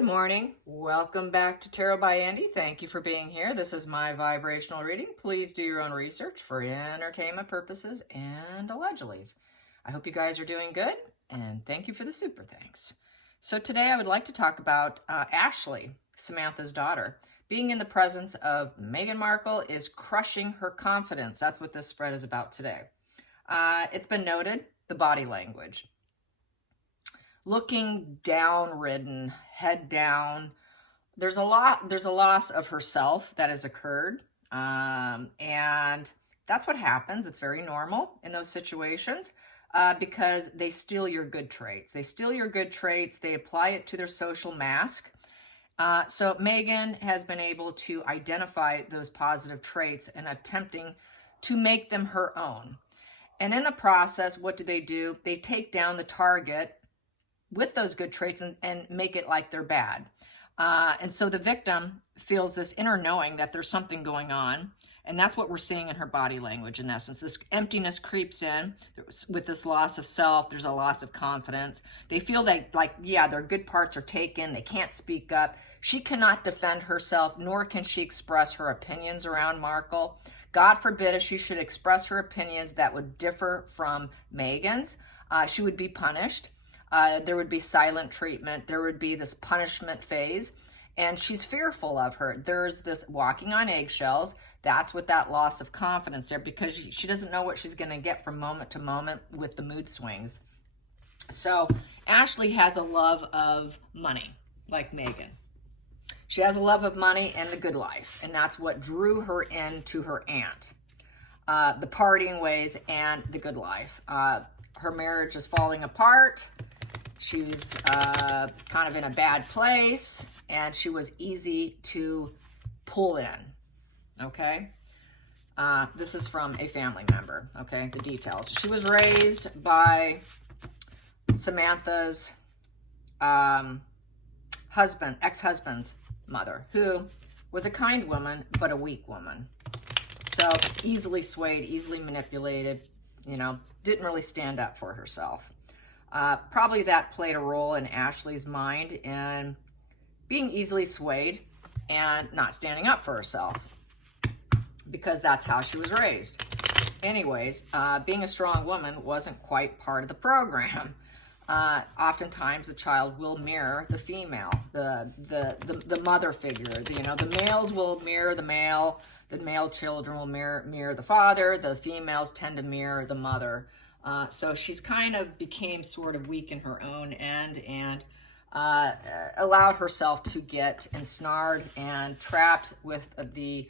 Good morning. Welcome back to Tarot by Andy. Thank you for being here. This is my vibrational reading. Please do your own research for entertainment purposes and allegedly. I hope you guys are doing good, and thank you for the super thanks. So today I would like to talk about Ashley, Samantha's daughter. Being in the presence of Meghan Markle is crushing her confidence. That's what this spread is about today. It's been noted, the body language. Looking down-ridden, head down. There's a loss of herself that has occurred. And that's what happens. It's very normal in those situations because they steal your good traits. They steal your good traits. They apply it to their social mask. So Meghan has been able to identify those positive traits and attempting to make them her own. And in the process, what do? They take down the target with those good traits and make it like they're bad. And so the victim feels this inner knowing that there's something going on. And that's what we're seeing in her body language, in essence. This emptiness creeps in with this loss of self. There's a loss of confidence. They feel that, their good parts are taken. They can't speak up. She cannot defend herself, nor can she express her opinions around Markle. God forbid if she should express her opinions that would differ from Meghan's. She would be punished. There would be silent treatment. There would be this punishment phase, and she's fearful of her. There's this walking on eggshells. That's what that loss of confidence there, because she doesn't know what she's going to get from moment to moment with the mood swings. So Ashley has a love of money, like Meghan. She has a love of money and the good life, and that's what drew her into her aunt. The partying ways and the good life. Her marriage is falling apart. She's kind of in a bad place, and she was easy to pull in, okay? This is from a family member, okay, the details. She was raised by Samantha's ex-husband's mother, who was a kind woman, but a weak woman. So easily swayed, easily manipulated, didn't really stand up for herself. Probably that played a role in Ashley's mind in being easily swayed and not standing up for herself, because that's how she was raised. Anyways, being a strong woman wasn't quite part of the program. Oftentimes the child will mirror the female, the mother figure. The males will mirror the male children will mirror the father, the females tend to mirror the mother. So she's kind of became sort of weak in her own end and allowed herself to get ensnared and trapped with the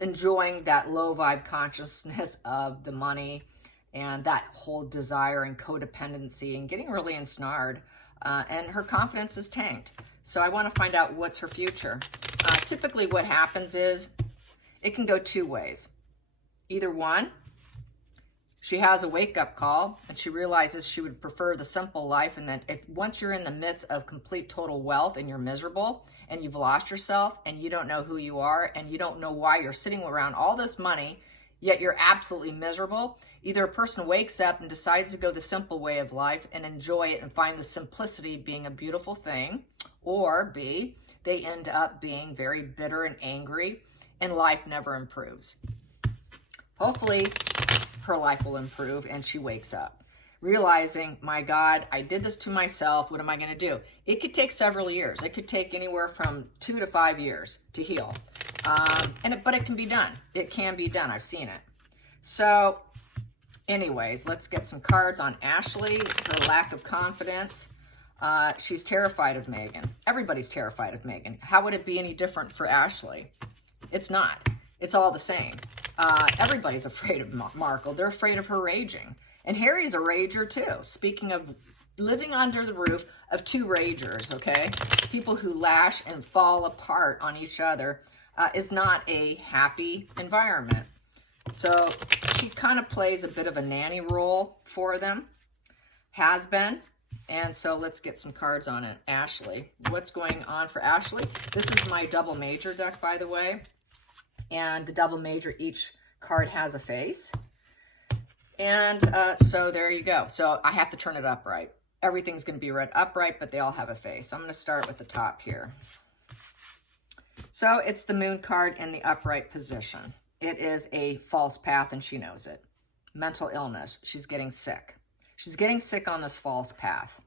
enjoying that low vibe consciousness of the money and that whole desire and codependency and getting really ensnared. And her confidence is tanked. So I want to find out what's her future. Typically what happens is it can go two ways. Either one, she has a wake-up call and she realizes she would prefer the simple life, and that once you're in the midst of complete total wealth and you're miserable and you've lost yourself and you don't know who you are and you don't know why you're sitting around all this money, yet you're absolutely miserable, either a person wakes up and decides to go the simple way of life and enjoy it and find the simplicity being a beautiful thing, or B, they end up being very bitter and angry and life never improves. Hopefully, her life will improve and she wakes up realizing, my God, I did this to myself. What am I going to do? It could take several years. It could take anywhere from 2 to 5 years to heal. But it can be done. It can be done. I've seen it. So anyways, let's get some cards on Ashley, her lack of confidence. She's terrified of Meghan. Everybody's terrified of Meghan. How would it be any different for Ashley? It's not. It's all the same. Everybody's afraid of Markle. They're afraid of her raging. And Harry's a rager too. Speaking of living under the roof of two ragers, okay? People who lash and fall apart on each other is not a happy environment. So she kind of plays a bit of a nanny role for them. Has been. And so let's get some cards on it. Ashley. What's going on for Ashley? This is my double major deck, by the way. And the double major, each card has a face. And so there you go. So I have to turn it up right. everything's going to be read upright, but they all have a face. So I'm going to start with the top here. So it's the Moon card in the upright position. It is a false path, and she knows it. Mental illness. She's getting sick. She's getting sick on this false path.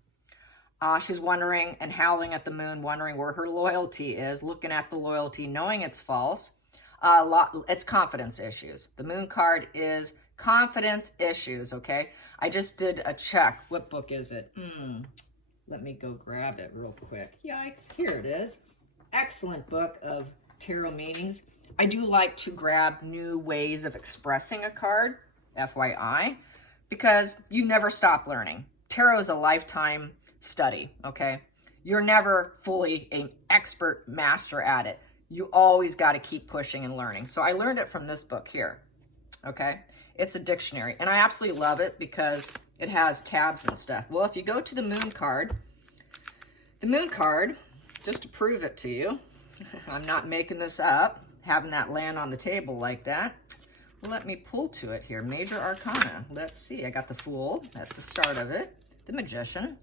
She's wondering and howling at the moon, wondering where her loyalty is, looking at the loyalty, knowing it's false. It's confidence issues. The Moon card is confidence issues, okay? I just did a check. What book is it? Let me go grab it real quick. Yikes, here it is. Excellent book of tarot meanings. I do like to grab new ways of expressing a card, FYI, because you never stop learning. Tarot is a lifetime study, okay? You're never fully an expert master at it. You always got to keep pushing and learning. So I learned it from this book here, okay? It's a dictionary, and I absolutely love it because it has tabs and stuff. Well, if you go to the Moon card, just to prove it to you, I'm not making this up, having that land on the table like that. Let me pull to it here. Major Arcana. Let's see. I got the Fool. That's the start of it. The Magician.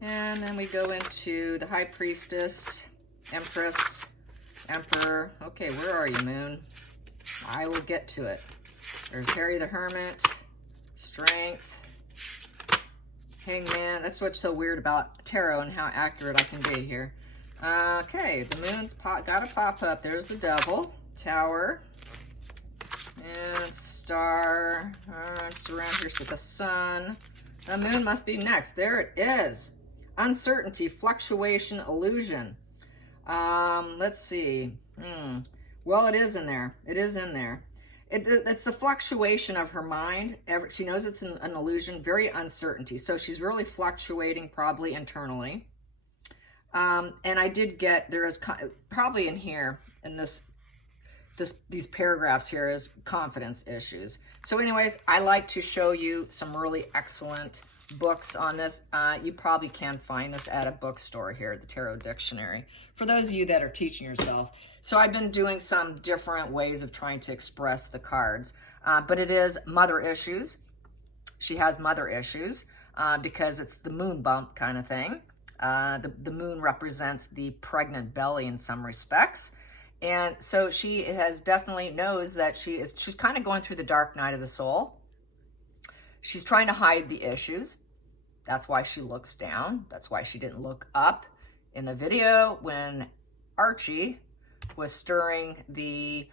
And then we go into the High Priestess, Empress, Emperor. Okay, where are you, Moon? I will get to it. There's Harry the Hermit, Strength, Hangman. That's what's so weird about tarot and how accurate I can be here. Okay, the Moon's got to pop up. There's the Devil, Tower, and Star. It's around here, so the Sun. The Moon must be next. There it is. Uncertainty, fluctuation, illusion. Let's see. Well, it is in there. It is in there. It's the fluctuation of her mind. She knows it's an illusion, very uncertainty. So she's really fluctuating probably internally. And I did get, there is probably in here, in these paragraphs here is confidence issues. So anyways, I like to show you some really excellent books on this. You probably can find this at a bookstore here at the Tarot Dictionary for those of you that are teaching yourself. So I've been doing some different ways of trying to express the cards, but it is mother issues. She has mother issues because it's the moon bump kind of thing. The moon represents the pregnant belly in some respects. And so she has definitely knows that she's kind of going through the dark night of the soul. She's trying to hide the issues. That's why she looks down. That's why she didn't look up in the video when Archie was stirring the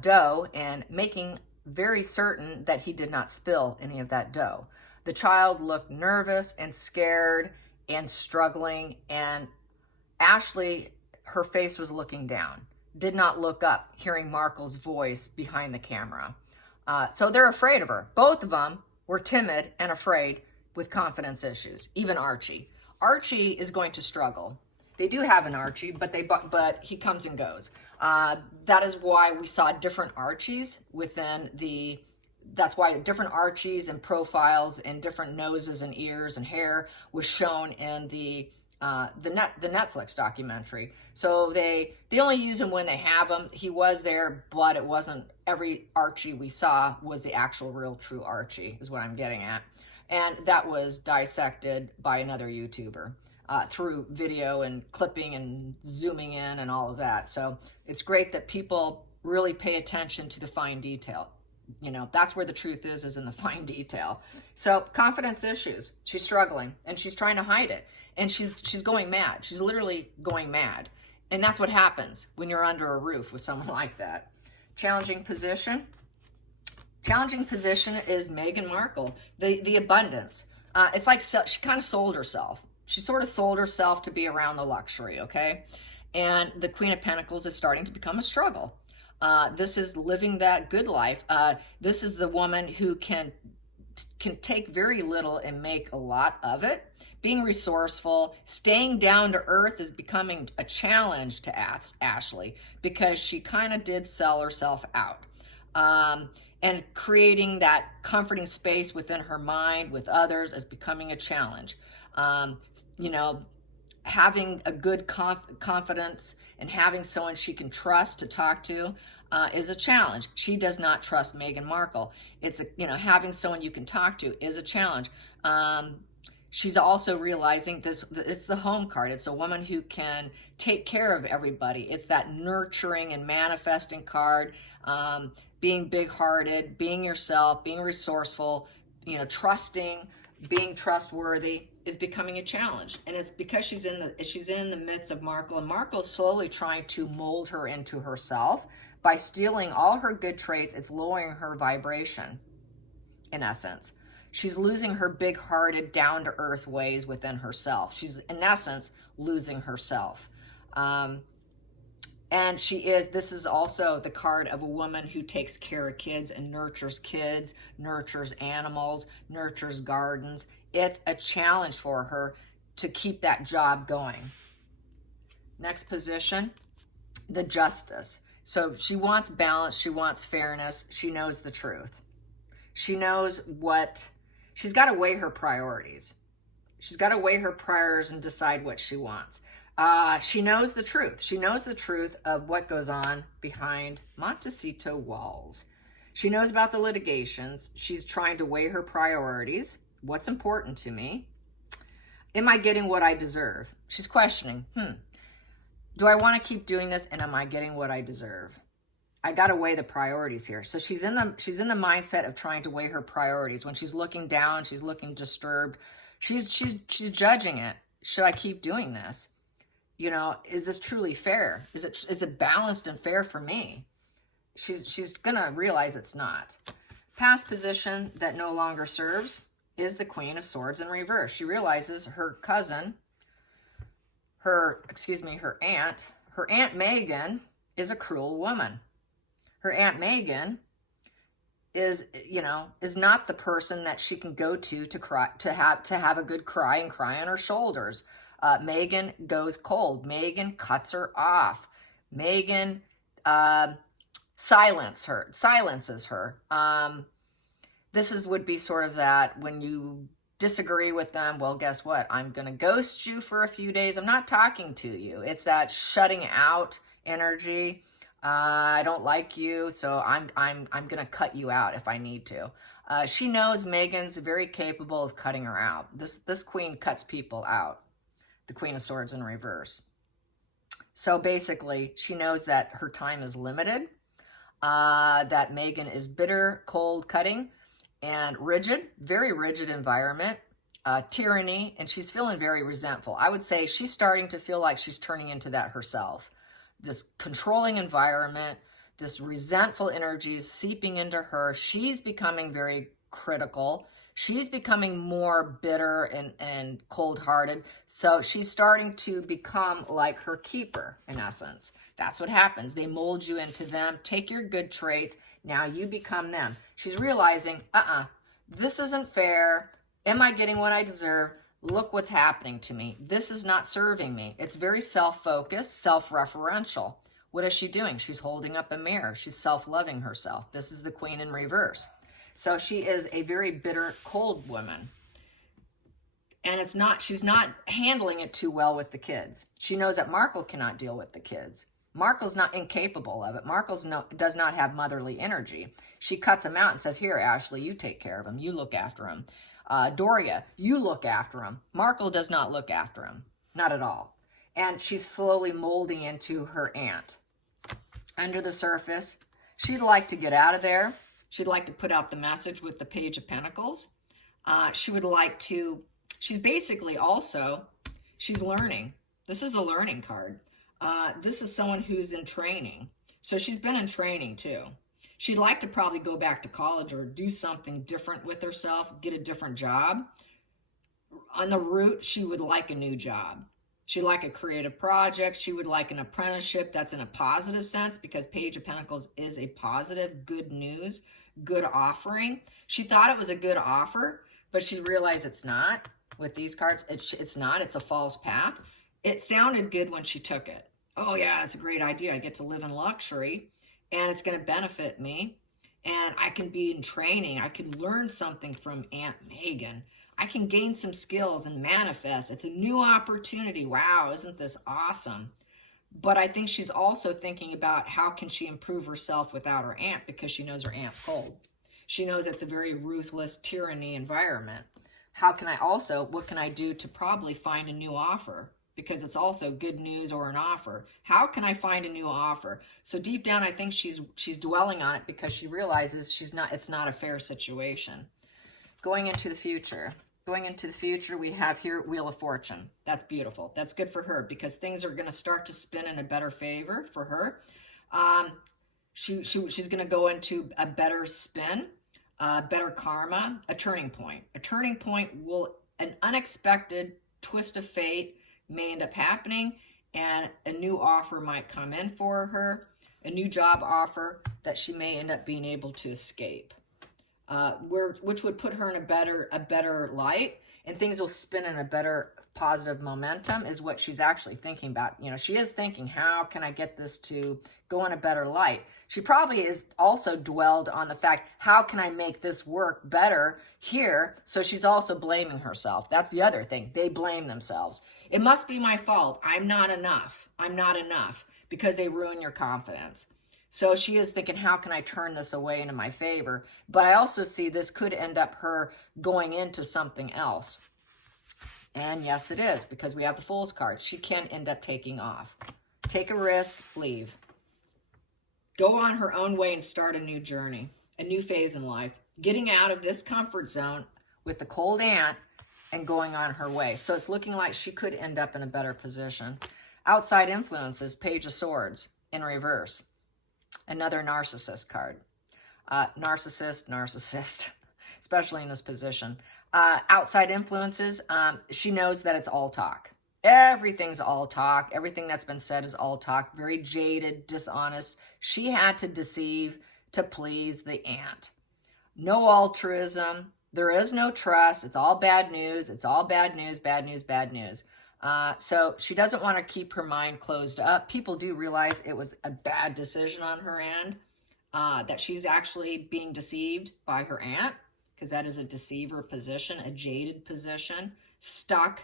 dough and making very certain that he did not spill any of that dough. The child looked nervous and scared and struggling, and Ashley, her face was looking down, did not look up, hearing Markle's voice behind the camera. So they're afraid of her. Both of them were timid and afraid with confidence issues, even Archie. Archie is going to struggle. They do have an Archie, but he comes and goes. That is why we saw different Archies within that's why different Archies and profiles and different noses and ears and hair was shown in the Netflix documentary. So they only use him when they have him. He was there, but it wasn't every Archie we saw was the actual real true Archie, is what I'm getting at. And that was dissected by another YouTuber through video and clipping and zooming in and all of that. So it's great that people really pay attention to the fine detail. You know, that's where the truth is in the fine detail. So confidence issues. She's struggling and she's trying to hide it. And she's going mad. She's literally going mad. And that's what happens when you're under a roof with someone like that. Challenging position. Challenging position is Meghan Markle, the abundance. It's like she kind of sold herself. She sort of sold herself to be around the luxury, okay? And the Queen of Pentacles is starting to become a struggle. This is living that good life. This is the woman who can take very little and make a lot of it. Being resourceful, staying down to earth is becoming a challenge to Ashley because she kind of did sell herself out. And creating that comforting space within her mind with others is becoming a challenge. You know, having a good confidence and having someone she can trust to talk to is a challenge. She does not trust Meghan Markle. It's having someone you can talk to is a challenge. She's also realizing this, it's the home card. It's a woman who can take care of everybody. It's that nurturing and manifesting card, being big-hearted, being yourself, being resourceful, you know, trusting, being trustworthy is becoming a challenge. And it's because she's in the midst of Markle, and Markle's slowly trying to mold her into herself. By stealing all her good traits, it's lowering her vibration, in essence. She's losing her big-hearted, down-to-earth ways within herself. She's, in essence, losing herself. And this is also the card of a woman who takes care of kids and nurtures animals, nurtures gardens. It's a challenge for her to keep that job going. Next position, the Justice. So she wants balance, she wants fairness, she knows the truth. She knows she's got to weigh her priorities. She's got to weigh her priorities and decide what she wants. She knows the truth. She knows the truth of what goes on behind Montecito walls. She knows about the litigations. She's trying to weigh her priorities. What's important to me? Am I getting what I deserve? She's questioning, do I want to keep doing this, and am I getting what I deserve? I got to weigh the priorities here. So she's in the mindset of trying to weigh her priorities. When she's looking down, she's looking disturbed. She's judging it. Should I keep doing this? You know, is this truly fair? Is it balanced and fair for me? She's gonna realize it's not. Past position that no longer serves is the Queen of Swords in reverse. She realizes her cousin, her aunt Meghan is a cruel woman. Her Aunt Meghan is not the person that she can go to cry, to have a good cry and cry on her shoulders. Meghan goes cold. Meghan cuts her off. Meghan silences her. This would be sort of that when you disagree with them, well, guess what? I'm going to ghost you for a few days. I'm not talking to you. It's that shutting out energy. I don't like you, so I'm going to cut you out if I need to. She knows Meghan's very capable of cutting her out. This queen cuts people out. The Queen of Swords in reverse. So basically, she knows that her time is limited, that Meghan is bitter, cold, cutting, and rigid, very rigid environment, tyranny, and she's feeling very resentful. I would say she's starting to feel like she's turning into that herself. This controlling environment, this resentful energies seeping into her. She's becoming very critical. She's becoming more bitter and cold-hearted. So she's starting to become like her keeper, in essence. That's what happens. They mold you into them. Take your good traits. Now you become them. She's realizing, this isn't fair. Am I getting what I deserve? Look what's happening to me. This is not serving me. It's very self-focused, self-referential. What is she doing? She's holding up a mirror. She's self-loving herself. This is the Queen in reverse. So she is a very bitter, cold woman. And she's not handling it too well with the kids. She knows that Markle cannot deal with the kids. Markle's not incapable of it. Markle does not have motherly energy. She cuts him out and says, here, Ashley, you take care of him. You look after him. Doria, you look after him. Markle does not look after him. Not at all. And she's slowly molding into her aunt. Under the surface, she'd like to get out of there. She'd like to put out the message with the Page of Pentacles. She's basically also, she's learning. This is a learning card. This is someone who's in training. So she's been in training too. She'd like to probably go back to college or do something different with herself, get a different job. On the route, she would like a new job. She'd like a creative project. She would like an apprenticeship that's in a positive sense, because Page of Pentacles is a positive, good news, good offering. She thought it was a good offer, but she realized it's not. With these cards, it's not. It's a false path. It sounded good when she took it. Oh yeah, it's a great idea. I get to live in luxury, and it's going to benefit me, and I can be in training. I can learn something from Aunt Meghan. I can gain some skills and manifest. It's a new opportunity. Wow, isn't this awesome? But I think she's also thinking about how can she improve herself without her aunt, because she knows her aunt's cold. She knows it's a very ruthless tyranny environment. How can I also, what can I do to probably find a new offer? Because it's also good news or an offer. How can I find a new offer? So deep down, I think she's dwelling on it because she realizes it's not a fair situation. Going into the future. Going into the future, we have here Wheel of Fortune. That's beautiful. That's good for her because things are going to start to spin in a better favor for her. She's going to go into a better spin, better karma, a turning point. A turning point an unexpected twist of fate may end up happening, and a new offer might come in for her, a new job offer that she may end up being able to escape, which would put her in a better light, and things will spin in a better positive momentum is what she's actually thinking about. You know, she is thinking, how can I get this to go in a better light? She probably is also dwelled on the fact, how can I make this work better here? So she's also blaming herself. That's the other thing. They blame themselves. It must be my fault. I'm not enough. I'm not enough, because they ruin your confidence. So she is thinking, how can I turn this away into my favor? But I also see this could end up her going into something else. And yes, it is, because we have the Fool's card. She can end up taking off. Take a risk, leave. Go on her own way and start a new journey, a new phase in life. Getting out of this comfort zone with the cold aunt and going on her way. So it's looking like she could end up in a better position. Outside influences, Page of Swords in reverse. Another narcissist card. Narcissist, especially in this position. Outside influences, she knows that it's all talk. Everything's all talk. Everything that's been said is all talk. Very jaded, dishonest. She had to deceive to please the aunt. No altruism. There is no trust. It's all bad news. It's all bad news, bad news, bad news. So she doesn't want to keep her mind closed up. People do realize it was a bad decision on her end, that she's actually being deceived by her aunt, because that is a deceiver position, a jaded position, stuck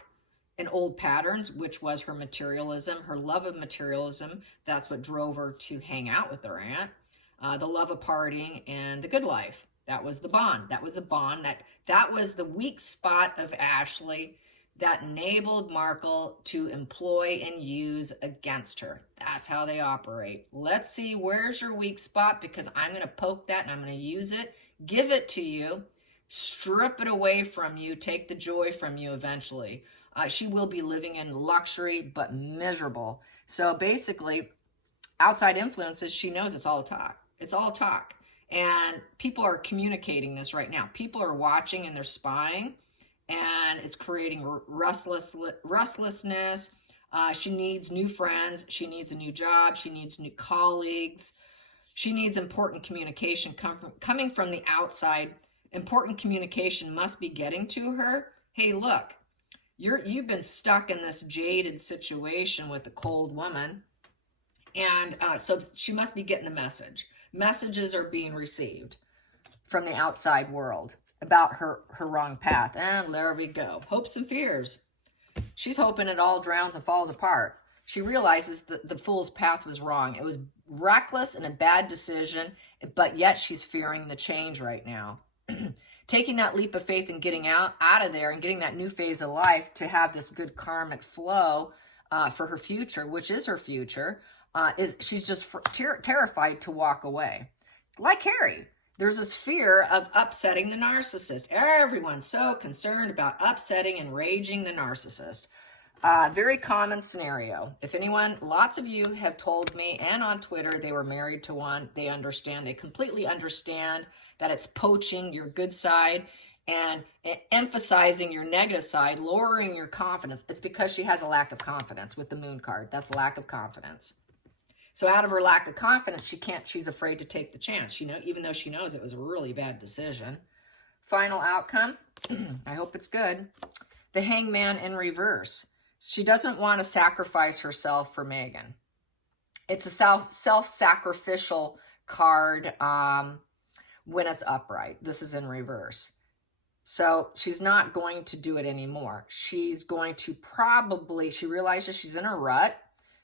in old patterns, which was her materialism, her love of materialism. That's what drove her to hang out with her aunt. The love of partying and the good life. That was the bond. That was the bond. That was the weak spot of Ashley that enabled Markle to employ and use against her. That's how they operate. Let's see, where's your weak spot? Because I'm going to poke that and I'm going to use it, give it to you, strip it away from you, take the joy from you eventually. She will be living in luxury, but miserable. So basically, outside influences, she knows it's all talk. It's all talk. And people are communicating this right now. People are watching and they're spying, and it's creating restlessness. She needs new friends. She needs a new job. She needs new colleagues. She needs important communication coming from the outside. Important communication must be getting to her. Hey, look, you've been stuck in this jaded situation with a cold woman. And so she must be getting the message. Messages are being received from the outside world about her wrong path. And there we go. Hopes and fears. She's hoping it all drowns and falls apart. She realizes that the fool's path was wrong. It was reckless and a bad decision, but yet she's fearing the change right now. Taking that leap of faith and getting out of there and getting that new phase of life to have this good karmic flow for her future, which is her future, she's just terrified to walk away. Like Harry, there's this fear of upsetting the narcissist. Everyone's so concerned about upsetting and enraging the narcissist. Very common scenario. If anyone, lots of you have told me, and on Twitter, they were married to one. They understand. They completely understand that it's poaching your good side and emphasizing your negative side, lowering your confidence. It's because she has a lack of confidence with the Moon card. That's lack of confidence. So out of her lack of confidence, she's afraid to take the chance, even though she knows it was a really bad decision. Final outcome, I hope it's good. The Hangman in reverse. She doesn't want to sacrifice herself for Meghan. It's a self-sacrificial card when it's upright. This is in reverse. So she's not going to do it anymore. She's going to she realizes she's in a rut.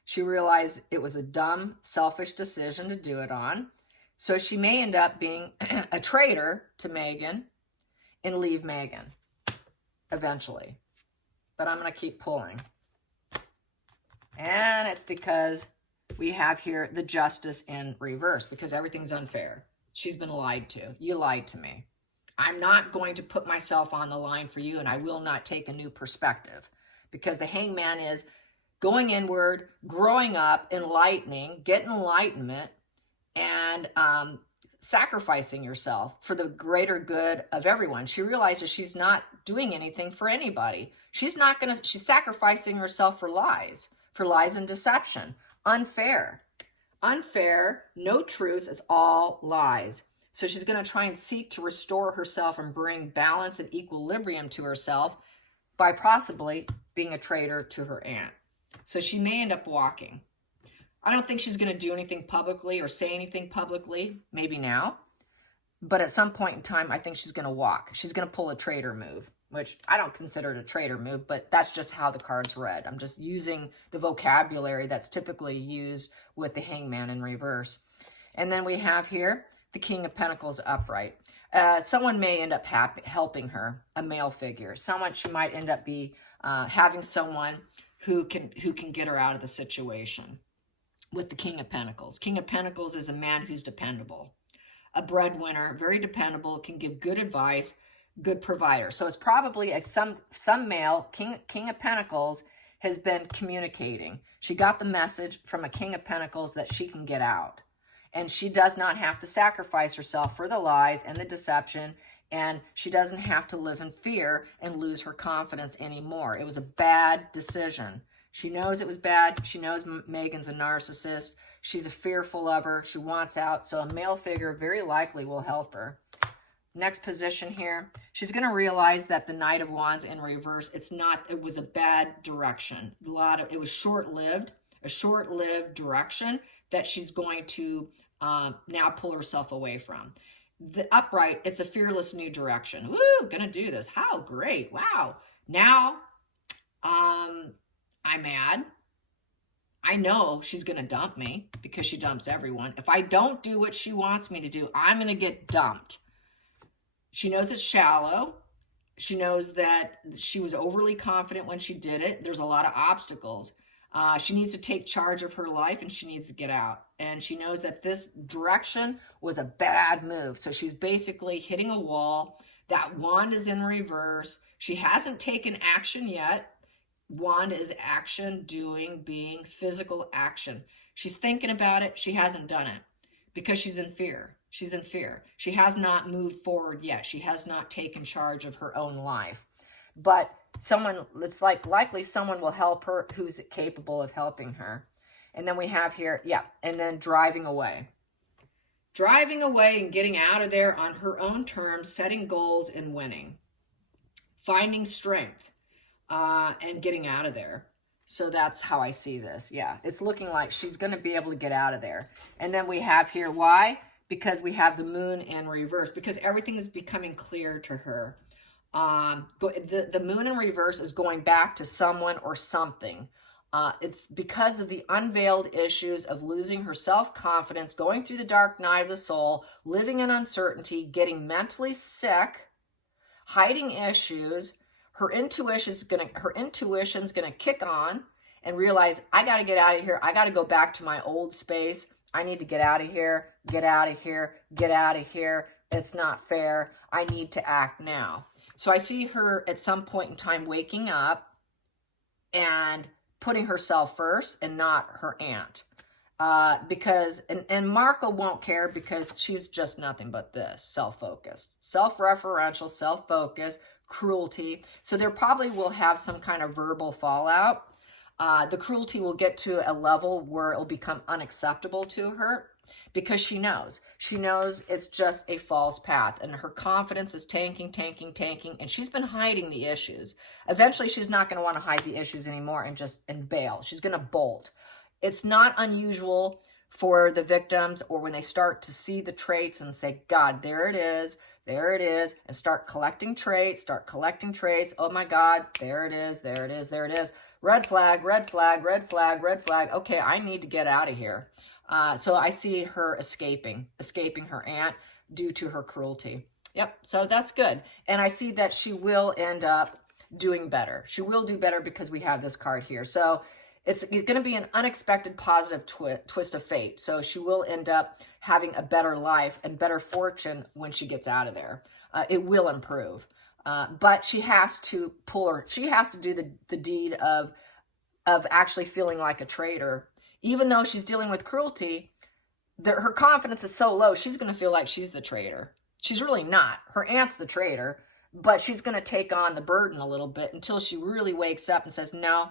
She realized it was a dumb, selfish decision to do it on. So she may end up being a traitor to Meghan and leave Meghan. eventually. But I'm going to keep pulling. And it's because we have here the justice in reverse, because everything's unfair. She's been lied to. You lied to me. I'm not going to put myself on the line for you, and I will not take a new perspective, because the hangman is going inward, growing up, enlightening, getting enlightenment, and sacrificing yourself for the greater good of everyone. She realizes she's not doing anything for anybody. She's sacrificing herself for lies and deception. Unfair, no truths, it's all lies. So she's going to try and seek to restore herself and bring balance and equilibrium to herself by possibly being a traitor to her aunt. So she may end up walking. I don't think she's going to do anything publicly or say anything publicly, maybe now. But at some point in time, I think she's going to walk. She's going to pull a traitor move, which I don't consider it a traitor move, but that's just how the card's read. I'm just using the vocabulary that's typically used with the hangman in reverse. And then we have here the King of Pentacles upright. Someone may end up helping her, a male figure. She might end up having someone who can get her out of the situation. With the King of Pentacles. King of Pentacles is a man who's dependable. A breadwinner, very dependable, can give good advice, good provider. So it's probably some male, King of Pentacles, has been communicating. She got the message from a King of Pentacles that she can get out. And she does not have to sacrifice herself for the lies and the deception, and she doesn't have to live in fear and lose her confidence anymore. It was a bad decision. She knows it was bad. She knows Meghan's a narcissist. She's a fearful lover. She wants out. So a male figure very likely will help her. Next position here. She's going to realize that the Knight of Wands in reverse, it was a bad direction. It was short-lived, a short-lived direction that she's going to now pull herself away from. The upright, it's a fearless new direction. Woo, gonna do this. How great. Wow. Now, I'm mad. I know she's going to dump me because she dumps everyone. If I don't do what she wants me to do, I'm going to get dumped. She knows it's shallow. She knows that she was overly confident when she did it. There's a lot of obstacles. She needs to take charge of her life, and she needs to get out. And she knows that this direction was a bad move. So she's basically hitting a wall. That wand is in reverse. She hasn't taken action yet. Wand is action, doing, being, physical action. She's thinking about it. She hasn't done it because she's in fear. She's in fear. She has not moved forward yet. She has not taken charge of her own life. But it's likely someone will help her who's capable of helping her. And then we have here, and then driving away. Driving away and getting out of there on her own terms, setting goals and winning. Finding strength. And getting out of there. So that's how I see this. Yeah, it's looking like she's going to be able to get out of there. And then we have here, why? Because we have the moon in reverse, because everything is becoming clear to her. The moon in reverse is going back to someone or something. It's because of the unveiled issues of losing her self-confidence, going through the dark night of the soul, living in uncertainty, getting mentally sick, hiding issues. Her intuition's gonna kick on and realize, I got to get out of here. I got to go back to my old space. I need to get out of here, get out of here, get out of here. It's not fair. I need to act now. So I see her at some point in time waking up and putting herself first and not her aunt. And Markle won't care because she's just nothing but this, self-focused, self-referential, self-focused, cruelty. So there probably will have some kind of verbal fallout. The cruelty will get to a level where it will become unacceptable to her because she knows it's just a false path, and her confidence is tanking, and she's been hiding the issues. Eventually she's not going to want to hide the issues anymore and bail. She's going to bolt. It's not unusual for the victims, or when they start to see the traits and say, God, there it is, and start collecting traits. Oh my God, there it is. Red flag, red flag, red flag, red flag. Okay, I need to get out of here. So I see her escaping her aunt due to her cruelty. Yep, so that's good. And I see that she will end up doing better. She will do better because we have this card here. So it's going to be an unexpected positive twist of fate. So she will end up having a better life and better fortune when she gets out of there. It will improve. But she has to she has to do the deed of actually feeling like a traitor. Even though she's dealing with cruelty, her confidence is so low, she's going to feel like she's the traitor. She's really not. Her aunt's the traitor, but she's going to take on the burden a little bit until she really wakes up and says, no,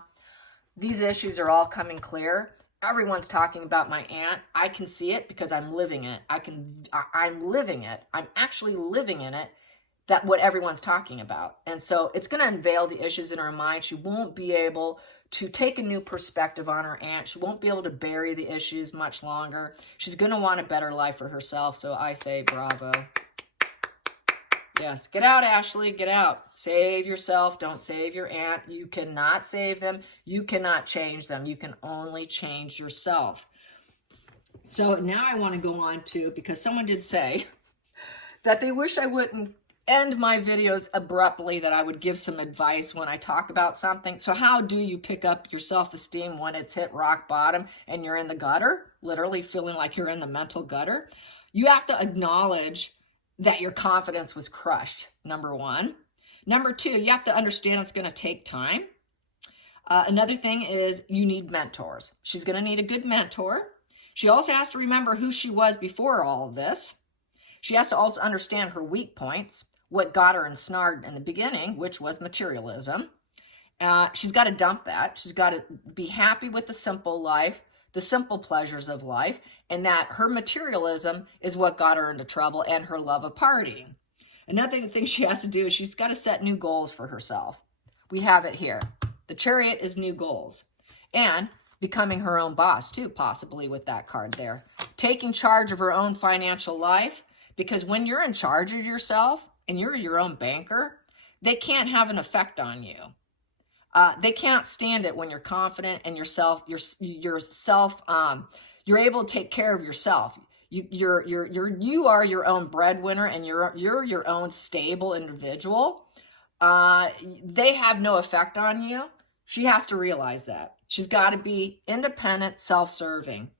these issues are all coming clear. Everyone's talking about my aunt. I can see it because I'm living it. I'm living it. I'm actually living in it. That what everyone's talking about. And so it's going to unveil the issues in her mind. She won't be able to take a new perspective on her aunt. She won't be able to bury the issues much longer. She's going to want a better life for herself. So I say bravo. Yes, get out, Ashley, get out. Save yourself. Don't save your aunt. You cannot save them. You cannot change them. You can only change yourself. So now I want to go on to, because someone did say that they wish I wouldn't end my videos abruptly, that I would give some advice when I talk about something. So how do you pick up your self-esteem when it's hit rock bottom and you're in the gutter, literally feeling like you're in the mental gutter? You have to acknowledge that your confidence was crushed, number one. Number two, you have to understand it's going to take time. Another thing is you need mentors. She's going to need a good mentor. She also has to remember who she was before all of this. She has to also understand her weak points, what got her ensnared in the beginning, which was materialism. She's got to dump that. She's got to be happy with the simple life, the simple pleasures of life, and that her materialism is what got her into trouble, and her love of partying. Another thing she has to do is she's got to set new goals for herself. We have it here. The Chariot is new goals. And becoming her own boss too, possibly with that card there. Taking charge of her own financial life, because when you're in charge of yourself and you're your own banker, they can't have an effect on you. They can't stand it when you're confident and you're able to take care of yourself. You are your own breadwinner, and you're your own stable individual. They have no effect on you. She has to realize that. She's got to be independent, self-serving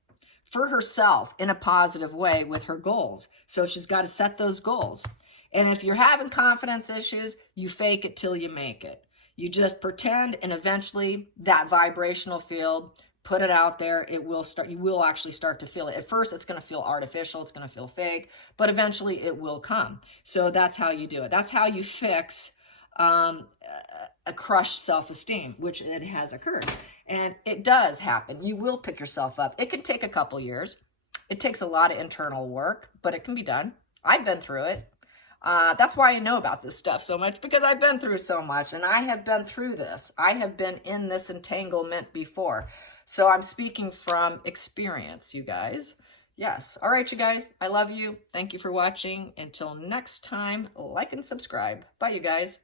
for herself in a positive way with her goals. So she's got to set those goals. And if you're having confidence issues, you fake it till you make it. You just pretend, and eventually that vibrational field, put it out there, it will start, you will actually start to feel it. At first, it's going to feel artificial, it's going to feel fake, but eventually it will come. So that's how you do it. That's how you fix a crushed self-esteem, which it has occurred. And it does happen. You will pick yourself up. It can take a couple years. It takes a lot of internal work, but it can be done. I've been through it. That's why I know about this stuff so much, because I've been through so much, and I have been through this. I have been in this entanglement before. So I'm speaking from experience, you guys. Yes. All right, you guys. I love you. Thank you for watching. Until next time, like and subscribe. Bye, you guys.